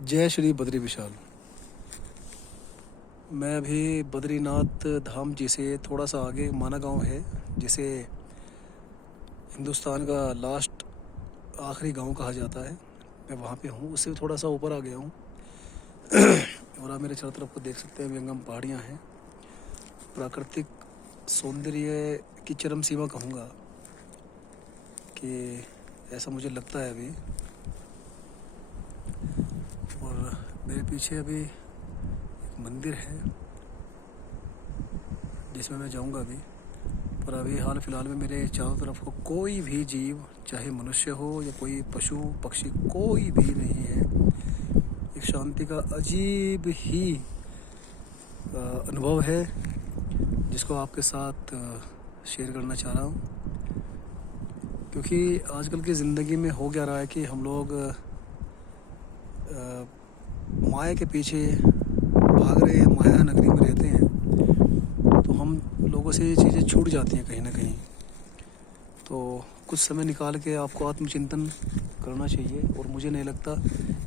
जय श्री बद्री विशाल। मैं अभी बद्रीनाथ धाम जी से थोड़ा सा आगे माना गांव है, जिसे हिंदुस्तान का लास्ट आखिरी गांव कहा जाता है। मैं वहाँ पे हूँ, उससे थोड़ा सा ऊपर आ गया हूँ। और आप मेरे चारों तरफ को देख सकते हैं, विहंगम पहाड़ियाँ हैं। प्राकृतिक सौंदर्य की चरम सीमा कहूँगा कि ऐसा मुझे लगता है अभी। और मेरे पीछे अभी एक मंदिर है जिसमें मैं जाऊंगा अभी। पर अभी हाल फिलहाल में मेरे चारों तरफ को कोई भी जीव, चाहे मनुष्य हो या कोई पशु पक्षी, कोई भी नहीं है। एक शांति का अजीब ही अनुभव है जिसको आपके साथ शेयर करना चाह रहा हूँ। क्योंकि आजकल की ज़िंदगी में हो क्या रहा है कि हम लोग माया के पीछे भाग रहे हैं, माया नगरी में रहते हैं, तो हम लोगों से ये चीज़ें छूट जाती हैं कहीं ना कहीं। तो कुछ समय निकाल के आपको आत्मचिंतन करना चाहिए, और मुझे नहीं लगता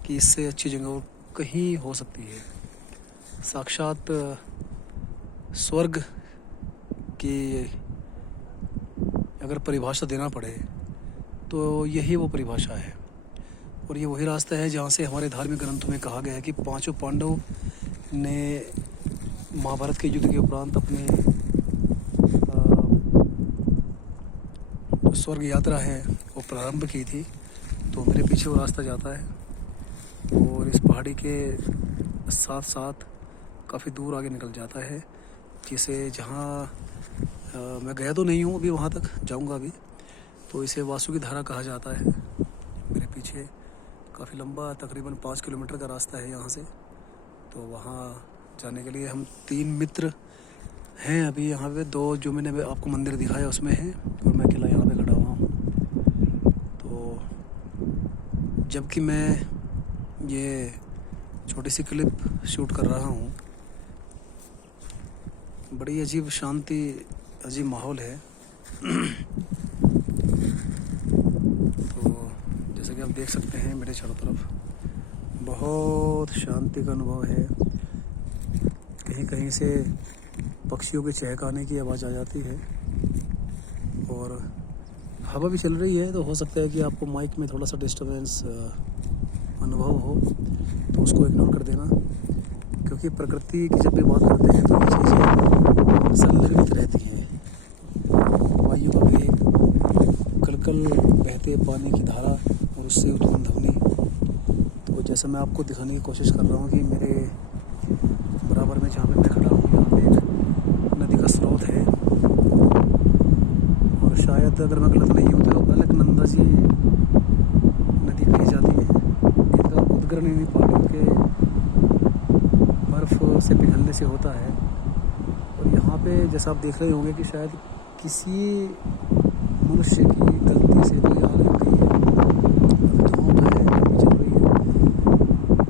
कि इससे अच्छी जगह और कहीं हो सकती है। साक्षात स्वर्ग की अगर परिभाषा देना पड़े तो यही वो परिभाषा है। और ये वही रास्ता है जहाँ से हमारे धार्मिक ग्रंथों में कहा गया है कि पांचों पांडव ने महाभारत के युद्ध के उपरांत अपनी स्वर्ग यात्रा है वो प्रारंभ की थी। तो मेरे पीछे वो रास्ता जाता है और इस पहाड़ी के साथ साथ काफ़ी दूर आगे निकल जाता है, जिसे जहाँ मैं गया तो नहीं हूँ अभी, वहाँ तक जाऊँगा अभी। तो इसे वासु की धारा कहा जाता है। मेरे पीछे काफ़ी लंबा, तकरीबन 5 किलोमीटर का रास्ता है यहाँ से। तो वहाँ जाने के लिए हम 3 मित्र हैं अभी यहाँ पे। 2 जो मैंने आपको मंदिर दिखाया उसमें हैं, और मैं अकेला यहाँ पे खड़ा हुआ हूँ। तो जबकि मैं ये छोटी सी क्लिप शूट कर रहा हूँ, बड़ी अजीब शांति, अजीब माहौल है। तो जैसे कि आप देख सकते हैं मेरे चारों तरफ बहुत शांति का अनुभव है। कहीं कहीं से पक्षियों के चहकाने की आवाज़ आ जाती है, और हवा भी चल रही है। तो हो सकता है कि आपको माइक में थोड़ा सा डिस्टर्बेंस अनुभव हो, तो उसको इग्नोर कर देना। क्योंकि प्रकृति की जब भी बात करते हैं तो ये चीज़ें संलग्नित रहती हैं। वायु का वेग, कलकल बहते पानी की धारा और उससे उत्पन्न ध्वनि। तो जैसा मैं आपको दिखाने की कोशिश कर रहा हूँ कि मेरे बराबर में जहाँ पे मैं खड़ा हूँ, यहाँ पे एक नदी का स्रोत है। और शायद अगर मैं गलत नहीं हूँ तो अलकनंदा जी नदी कही जाती है। इनका उद्गीरण इन्हीं पहाड़ियों के बर्फ़ से पिघलने से होता है। और यहाँ पे जैसा आप देख रहे होंगे कि शायद किसी मनुष्य की गलती से कोई आग लग गई है। अभी धुआं उठा है, गर्मी चल रही है,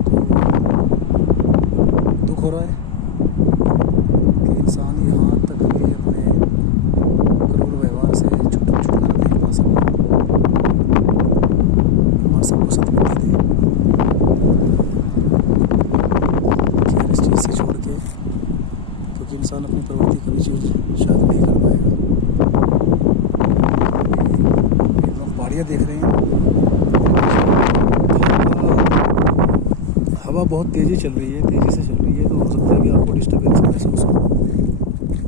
तो दुख हो रहा है कि इंसान यहाँ तक भी अपने क्रूर व्यवहार से छुटकारा नहीं पा सकता। हमारे सबको सद्बुद्धि दे कि इस चीज़ से छोड़ के, क्योंकि इंसान अपनी प्रवृत्ति कभी चीज़ शायद नहीं कर पाएगा। लोग पहाड़ियाँ देख रहे हैं, हवा बहुत तेज़ी चल रही है, तेज़ी से चल रही है। तो हो सकता है कि आपको डिस्टर्बेंस महसूस हो।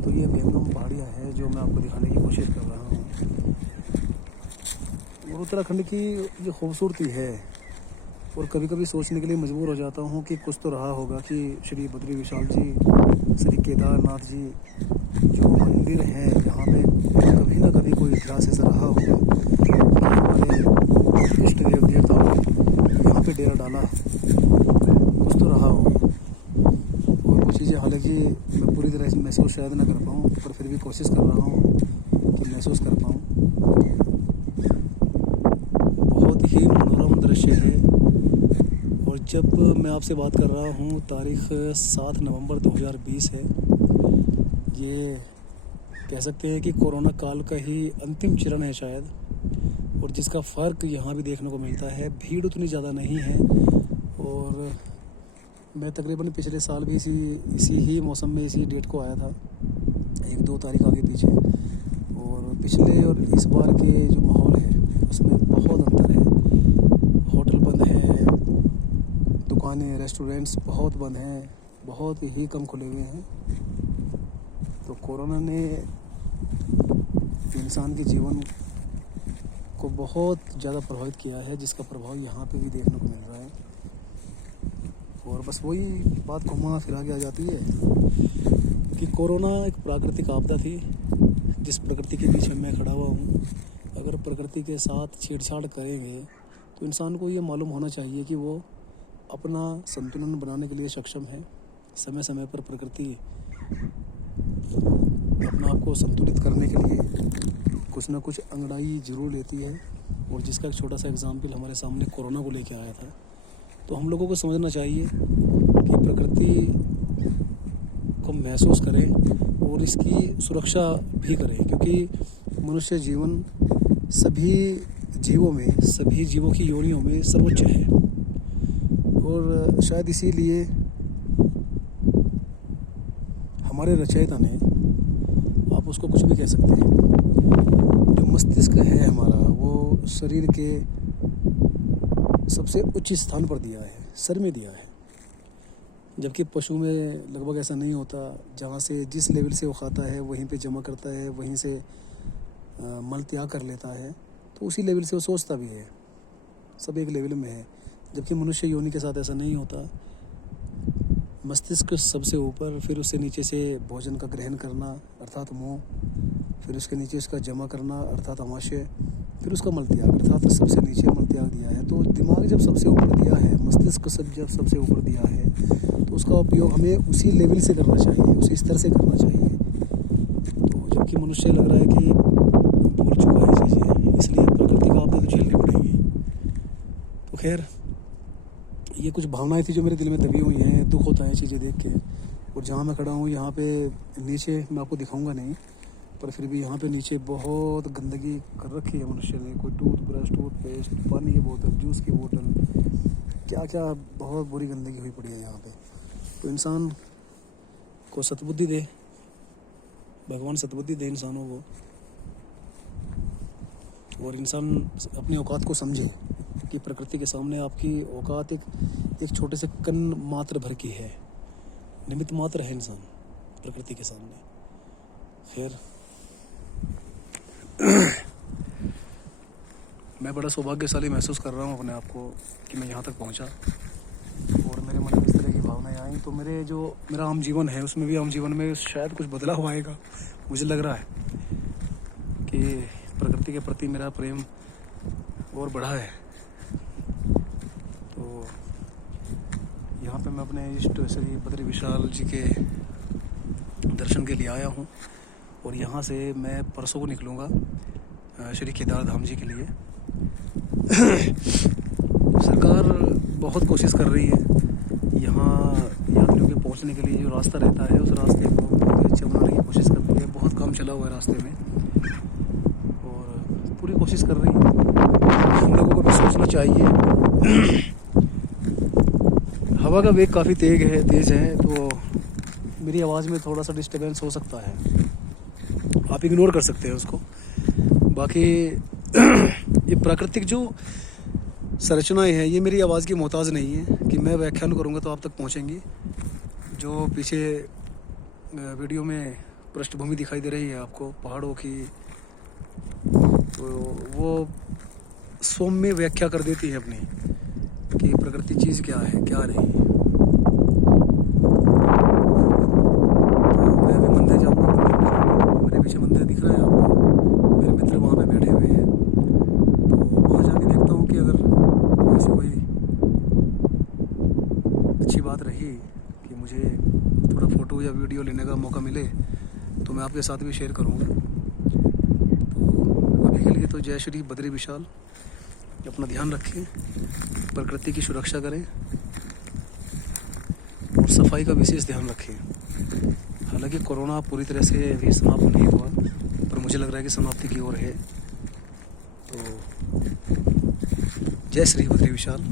तो ये विहंगम पहाड़ियाँ हैं जो मैं आपको दिखाने की कोशिश कर रहा हूँ। और उत्तराखंड की जो खूबसूरती है, और कभी कभी सोचने के लिए मजबूर हो जाता हूँ कि कुछ तो रहा होगा कि श्री बद्री विशाल जी, श्री केदारनाथ जी जो मंदिर हैं, यहाँ पे कभी ना कभी कोई इतिहास ऐसा रहा होगा कि हमारे इष्ट देव देवताओं ने यहाँ पे डेरा डाला, कुछ तो रहा होगा। और वो चीज़ें हालांकि मैं पूरी तरह से महसूस शायद ना कर पाऊँ, पर फिर भी कोशिश कर रहा हूँ कि महसूस कर पाऊँ। बहुत ही मनोरम दृश्य है। और जब मैं आपसे बात कर रहा हूँ, तारीख़ 7 नवंबर 2020 है। ये कह सकते हैं कि कोरोना काल का ही अंतिम चरण है शायद। और जिसका फ़र्क यहाँ भी देखने को मिलता है, भीड़ उतनी ज़्यादा नहीं है और मैं तकरीबन पिछले साल भी इसी ही मौसम में इसी डेट को आया था, 1-2 तारीख आगे पीछे। और पिछले और इस बार के जो माहौल है उसमें बहुत अंतर है। होटल बंद हैं, दुकानें रेस्टोरेंट्स बहुत बंद हैं, बहुत ही कम खुले हुए हैं। तो कोरोना ने इंसान के जीवन को बहुत ज़्यादा प्रभावित किया है, जिसका प्रभाव यहाँ पे भी देखने को मिल रहा है। और बस वही बात घुमा फिरा के आ जाती है कि कोरोना एक प्राकृतिक आपदा थी, जिस प्रकृति के बीच में मैं खड़ा हुआ हूँ। अगर प्रकृति के साथ छेड़छाड़ करेंगे तो इंसान को ये मालूम होना चाहिए कि वो अपना संतुलन बनाने के लिए सक्षम है। समय समय पर प्रकृति अपना आप को संतुलित करने के लिए कुछ ना कुछ अंगड़ाई जरूर लेती है। और जिसका एक छोटा सा एग्जाम्पल हमारे सामने कोरोना को लेकर आया था। तो हम लोगों को समझना चाहिए कि प्रकृति को महसूस करें और इसकी सुरक्षा भी करें, क्योंकि मनुष्य जीवन सभी जीवों की योनियों में सर्वोच्च है। और शायद इसीलिए हमारे रचयिता ने, आप उसको कुछ भी कह सकते हैं, जो मस्तिष्क है हमारा, वो शरीर के सबसे उच्च स्थान पर दिया है, सर में दिया है। जबकि पशु में लगभग ऐसा नहीं होता, जहाँ से जिस लेवल से वो खाता है वहीं पे जमा करता है, वहीं से मल त्याग कर लेता है, तो उसी लेवल से वो सोचता भी है, सब एक लेवल में है। जबकि मनुष्य योनि के साथ ऐसा नहीं होता। मस्तिष्क सबसे ऊपर, फिर उससे नीचे से भोजन का ग्रहण करना अर्थात मुँह, फिर उसके नीचे उसका जमा करना अर्थात आमाशय, फिर उसका मल त्याग अर्थात सबसे नीचे मल त्याग दिया है। तो दिमाग जब सबसे ऊपर दिया है, मस्तिष्क जब सबसे ऊपर दिया है, तो उसका उपयोग हमें उसी लेवल से करना चाहिए, उसी स्तर से करना चाहिए। तो जबकि मनुष्य लग रहा है कि भूल चुका है चीज़ें, इसलिए प्रकृति का आपदा तो झेलनी पड़ेगी। तो खैर, ये कुछ भावनाएं थी जो मेरे दिल में दबी हुई हैं। दुख होता है चीज़ें देख के। और जहाँ मैं खड़ा हूँ यहाँ पे नीचे, मैं आपको दिखाऊंगा नहीं, पर फिर भी यहाँ पे नीचे बहुत गंदगी कर रखी है मनुष्य ने। कोई टूथब्रश, टूथपेस्ट, पानी की बोतल, जूस की बोतल, क्या क्या बहुत बुरी गंदगी हुई पड़ी है यहाँ पे। तो इंसान को सद्बुद्धि दे, भगवान सद्बुद्धि दे इंसानों को, और इंसान अपनी औकात को समझे कि प्रकृति के सामने आपकी औकात एक छोटे से कण मात्र भर की है, निमित्त मात्र है इंसान प्रकृति के सामने। खैर, मैं बड़ा सौभाग्यशाली महसूस कर रहा हूँ अपने आप को कि मैं यहाँ तक पहुँचा और मेरे मन में इस तरह की भावनाएं आई। तो मेरा आम जीवन है, उसमें भी आम जीवन में शायद कुछ बदलाव आएगा। मुझे लग रहा है कि प्रकृति के प्रति मेरा प्रेम और बढ़ा है। तो यहाँ पे मैं अपने इष्ट श्री बद्री विशाल जी के दर्शन के लिए आया हूँ। और यहाँ से मैं परसों को निकलूँगा श्री केदार धाम जी के लिए। सरकार बहुत कोशिश कर रही है यहाँ यात्रियों के पहुँचने के लिए। जो रास्ता रहता है उस रास्ते को बहुत अच्छा बनाने की कोशिश कर रही है। बहुत काम चला हुआ है रास्ते में और पूरी कोशिश कर रही है। हम लोगों को भी सोचना चाहिए। हवा का वेग काफ़ी तेज़ है, तो मेरी आवाज़ में थोड़ा सा डिस्टर्बेंस हो सकता है, आप इग्नोर कर सकते हैं उसको। बाकी ये प्राकृतिक जो संरचनाएं हैं, ये मेरी आवाज़ की मोहताज नहीं है कि मैं व्याख्यान करूँगा तो आप तक पहुँचेंगी। जो पीछे वीडियो में पृष्ठभूमि दिखाई दे रही है आपको पहाड़ों की, तो वो सौम्य व्याख्या कर देती है अपनी कि प्रकृति चीज़ क्या है क्या नहीं। तो मैं अभी मंदिर जाऊँगा, मेरे पीछे मंदिर दिख रहा है आपको, मेरे मित्र वहाँ पे बैठे हुए हैं। तो वहाँ जाके देखता हूँ कि अगर ऐसी कोई अच्छी बात रही कि मुझे थोड़ा फ़ोटो या वीडियो लेने का मौका मिले तो मैं आपके साथ भी शेयर करूँगा। तो अभी के लिए तो जय श्री बद्री विशाल। अपना ध्यान रखें, प्रकृति की सुरक्षा करें और सफाई का विशेष ध्यान रखें। हालांकि कोरोना पूरी तरह से अभी समाप्त नहीं हुआ, पर मुझे लग रहा है कि समाप्ति की ओर है। तो जय श्री बद्री विशाल।